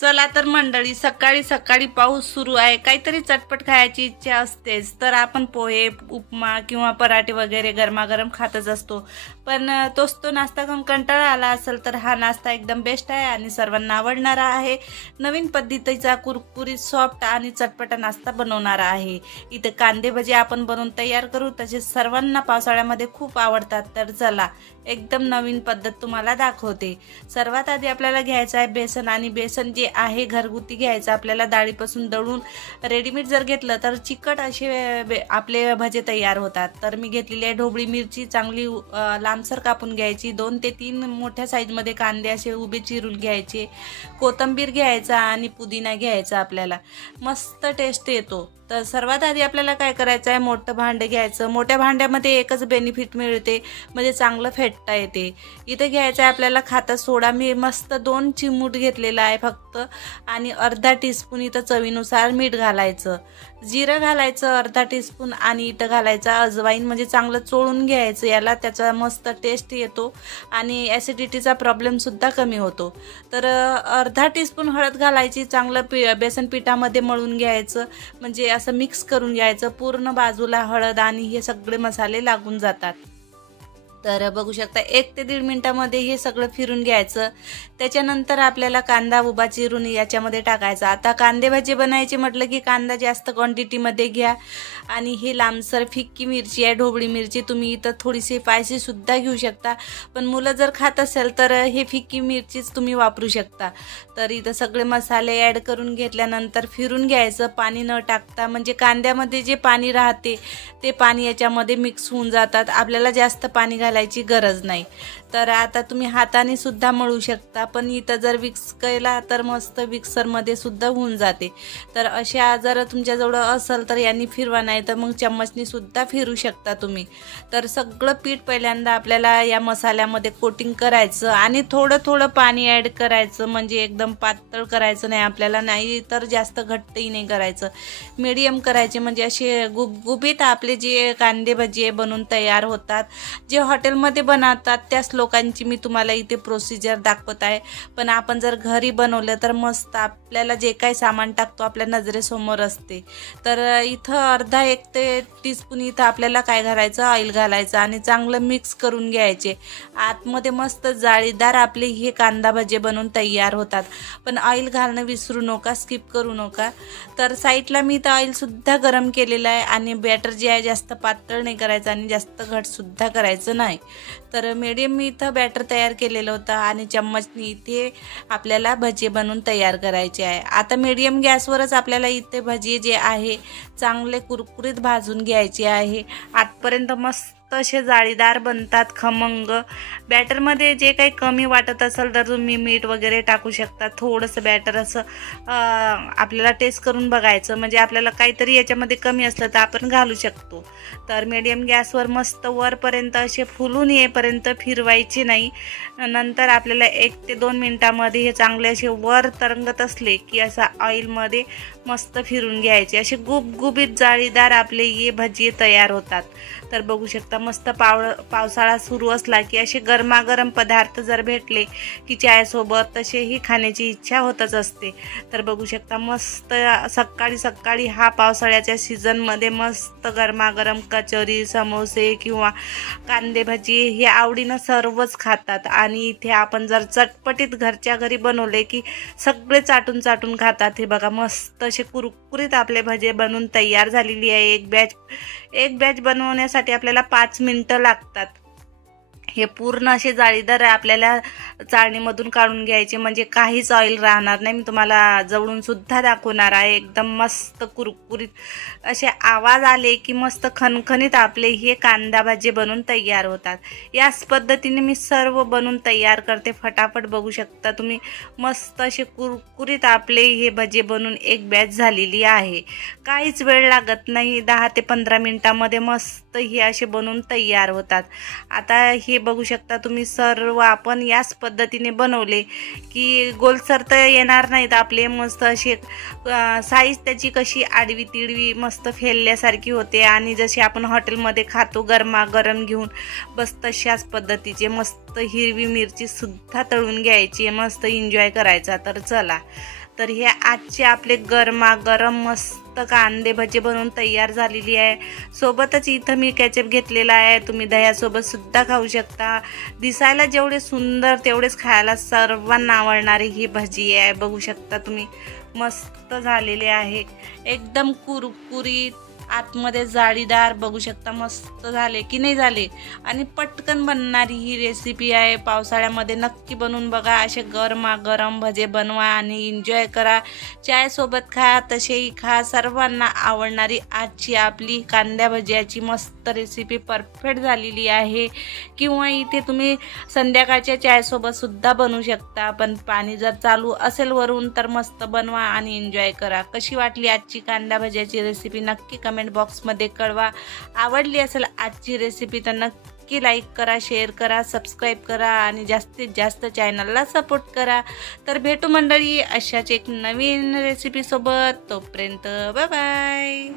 चला तर मंडळी, सकाळी सकाळी पाऊस सुरू आहे, काहीतरी चटपट खायची इच्छा असतेच. तर आपण पोहे, उपमा किंवा पराठे वगैरे गरमागरम खातच असतो. पण तोच तो नाश्ता करून कंटाळा आला असेल तर हा नाश्ता एकदम बेस्ट आहे आणि सर्वांना आवडणारा आहे. नवीन पद्धतीचा कुरकुरीत सॉफ्ट आणि चटपटा नाश्ता बनवणारा आहे. इथे कांदे भजी आपण बनवून तयार करू, तसेच सर्वांना पावसाळ्यामध्ये खूप आवडतात. तर चला एकदम नवीन पद्धत तुम्हाला दाखवते. सर्वात आधी आपल्याला घ्यायचं आहे बेसन, आणि बेसन जे आहे घरगुती घ्यायचं आपल्याला. डाळीपासून दळून रेडीमेड जर घेतलं तर चिकट असे आपले भजे तयार होतात. तर मी घेतलेली आहे ढोबळी मिरची, चांगली लांबसर कापून घ्यायची. 2 ते 3 मोठ्या साईजमध्ये कांदे असे उभे चिरून घ्यायचे. कोथिंबीर घ्यायचा आणि पुदिना घ्यायचा. आपल्याला मस्त टेस्ट येतो. तर सर्वात आधी आपल्याला काय करायचं आहे, मोठं भांडं घ्यायचं. मोठ्या भांड्यामध्ये एकच बेनिफिट मिळते, म्हणजे चांगलं फेटता येते. इथे घ्यायचं आहे आपल्याला खाता सोडा. मी मस्त 2 चिमूट घेतलेला आहे फक्त, आणि अर्धा टीस्पून इथं चवीनुसार मीठ घालायचं. जिरं घालायचं अर्धा टीस्पून, आणि इथं घालायचा अजवाईन, म्हणजे चांगलं चोळून घ्यायचं याला. त्याचा मस्त टेस्ट येतो आणि ॲसिडिटीचा प्रॉब्लेमसुद्धा कमी होतो. तर अर्धा टीस्पून हळद घालायची. चांगलं बेसन पिठामध्ये मळून घ्यायचं, म्हणजे असं मिक्स करून घ्यायचं. पूर्ण बाजूला हळद आणि हे सगळे मसाले लागून जातात. तर बघू शकता 1 ते 1.5 मिनिटामध्ये हे सगळं फिरून घ्यायचं. त्याच्यानंतर आपल्याला कांदा उभा चिरून याच्यामध्ये टाकायचा. आता कांदे भाजी बनायचे म्हटलं की कांदा जास्त क्वांटिटीमध्ये घ्या. आणि ही लांबसर फिक्की मिरची आहे, ढोबळी मिरची. तुम्ही इथं थोडीशी स्पायसीसुद्धा घेऊ शकता, पण मुलं जर खात असेल तर हे फिक्की मिरचीच तुम्ही वापरू शकता. तर इथं सगळे मसाले ॲड करून घेतल्यानंतर फिरून घ्यायचं, पाणी न टाकता. म्हणजे कांद्यामध्ये जे पाणी राहते ते पाणी याच्यामध्ये मिक्स होऊन जातात. आपल्याला जास्त पाणी घालायची गरज नाही. तर आता तुम्ही हाताने सुद्धा मळू शकता, पण इथं जर विक्स केला तर मस्त मिक्सरमध्ये सुद्धा होऊन जाते. तर अशा जर तुमच्याजवळ असेल तर यांनी फिरवा, नाही तर मग चम्मचनी सुद्धा फिरू शकता तुम्ही. तर सगळं पीठ पहिल्यांदा आपल्याला या मसाल्यामध्ये कोटिंग करायचं, आणि थोडं थोडं पाणी ॲड करायचं. म्हणजे एकदम पातळ करायचं नाही आपल्याला, नाही तर जास्त घट्टही नाही करायचं. मीडियम करायचे, म्हणजे असे गुबगुबीत आपले जे कांदे भजी बनवून तयार होतात. जे हॉटेलमध्ये बनवतात त्याच लोकांची मी तुम्हाला इथे प्रोसिजर दाखवत आहे. पण आपण जर घरी बनवलं तर मस्त आपल्याला जे काही सामान टाकतो आपल्या नजरेसमोर असते. तर इथं अर्धा 1 ते टीस्पून इथं आपल्याला काय घालायचं, ऑइल घालायचं, आणि चांगलं मिक्स करून घ्यायचे. आतमध्ये मस्त जाळीदार आपले हे कांदा भजे बनवून तयार होतात. पण ऑइल घालणं विसरू नका, स्किप करू नका. तर साईडला मी इथं ऑइलसुद्धा गरम केलेलं आहे, आणि बॅटर जे आहे जास्त पातळ नाही करायचं आणि जास्त घटसुद्धा करायचं नाही. तर मीडियम मी इथं बॅटर तयार केलेलं होतं, आणि चम्मचनी इथे आपल्याला भजी बनवून तयार करायचे आहे. आता मीडियम गॅसवरच आपल्याला इथे भजी जे आहे चांगले कुरकुरीत भाजून घ्यायचे आहे. आतपर्यंत मस्त असे जाळीदार बनतात, खमंग. बॅटरमध्ये जे काही कमी वाटत असेल तर तुम्ही मीठ वगैरे टाकू शकता. थोडंसं बॅटर असं आपल्याला टेस्ट करून बघायचं, म्हणजे आपल्याला काहीतरी याच्यामध्ये कमी असलं तर आपण घालू शकतो. तर मीडियम गॅसवर मस्त वरपर्यंत असे फुलून येईपर्यंत फिरवायचे नाही. नंतर आपल्याला 1 ते 2 मिनिटामध्ये हे चांगले असे वर तरंगत असले की असा ऑइलमध्ये मस्त फिरून घ्यायचे. असे गुबगुबीत जाळीदार आपले हे भजी तयार होतात. तर बघू शकता मस्त पावसाळा सुरू असला की असे गरमागरम पदार्थ जर भेटले की चायसोबत तसेही खाण्याची इच्छा होतच असते. तर बघू शकता मस्त सकाळी सकाळी हा पावसाळ्याच्या सीझनमध्ये मस्त गरमागरम कचोरी, समोसे किंवा कांदे भजी हे आवडीनं सर्वच खातात. आणि इथे आपण जर चटपटीत घरच्या घरी बनवले की सगळे चाटून चाटून खातात. हे बघा मस्त असे कुरकुरीत आपले भजे बनवून तयार झालेली आहे. एक बॅच बनवण्यासाठी आपल्याला 5 मिनिटं लागतात. हे पूर्ण असे जाळीदार आपल्याला चाळणीमधून काढून घ्यायचे, म्हणजे काहीच ऑइल राहणार नाही. मी तुम्हाला जवळून सुद्धा दाखवणार आहे. एकदम मस्त कुरकुरीत असे आवाज आले की मस्त खणखणीत आपले हे कांदा भाजी बनवून तयार होतात. याच पद्धतीने मी सर्व बनवून तयार करते. फटाफट बघू शकता तुम्ही मस्त असे कुरकुरीत आपले हे भजे बनवून एक बॅच झालेली आहे. काहीच वेळ लागत नाही, 10 ते 15 मिनिटामध्ये मस्त हे असे बनवून तयार होतात. आता हे बघू शकता तुम्ही सर्व आपण याच पद्धतीने बनवले की गोलसर तर येणार नाहीत आपले. मस्त असे साईज त्याची कशी आडवी तिडवी मस्त फेलल्यासारखी होते, आणि जशी आपण हॉटेलमध्ये खातो गरमागरम घेऊन बस तशाच पद्धतीचे मस्त हिरवी मिरची सुद्धा तळून घ्यायची, मस्त एन्जॉय करायचा. तर चला तर हे आजचे आपले गरमागरम मस्त कांदे भजी बनवून तयार झालेली आहे। सोबतच इथं मी केचप घेतलेला आहे, तुम्ही दह्यासोबत सुद्धा खाऊ शकता। दिसायला जेवढे सुंदर तेवढेच खायला सर्वांना आवडणारी ही भजी आहे। बघू शकता तुम्ही, मस्त झालेले आहे, एकदम कुरकुरीत, आतमध्ये जाळीदार। बघू शकता मस्त झाले की नाही झाले, आणि पटकन बनणारी ही रेसिपी आहे। पावसाळ्यामध्ये नक्की बनवून बघा, असे गरमागरम भजे बनवा आणि एन्जॉय करा। चायसोबत खा, तसेही खा, सर्वांना आवडणारी आजची आपली कांद्या भज्याची मस्त रेसिपी परफेक्ट झालेली आहे। किंवा इथे तुम्ही संध्याकाळच्या चायसोबत सुद्धा बनवू शकता, पण पाणी जर चालू असेल वरून तर मस्त बनवा आणि एन्जॉय करा। कशी वाटली आजची कांदा भज्याची रेसिपी नक्की कमेंट बॉक्समध्ये कळवा। आवडली असेल आजची रेसिपी तर नक्की लाईक करा, शेअर करा, सबस्क्राईब करा आणि जास्तीत जास्त चॅनलला सपोर्ट करा। तर भेटू मंडळी अशाच एक नवीन रेसिपी सोबत, तोपर्यंत बाय बाय।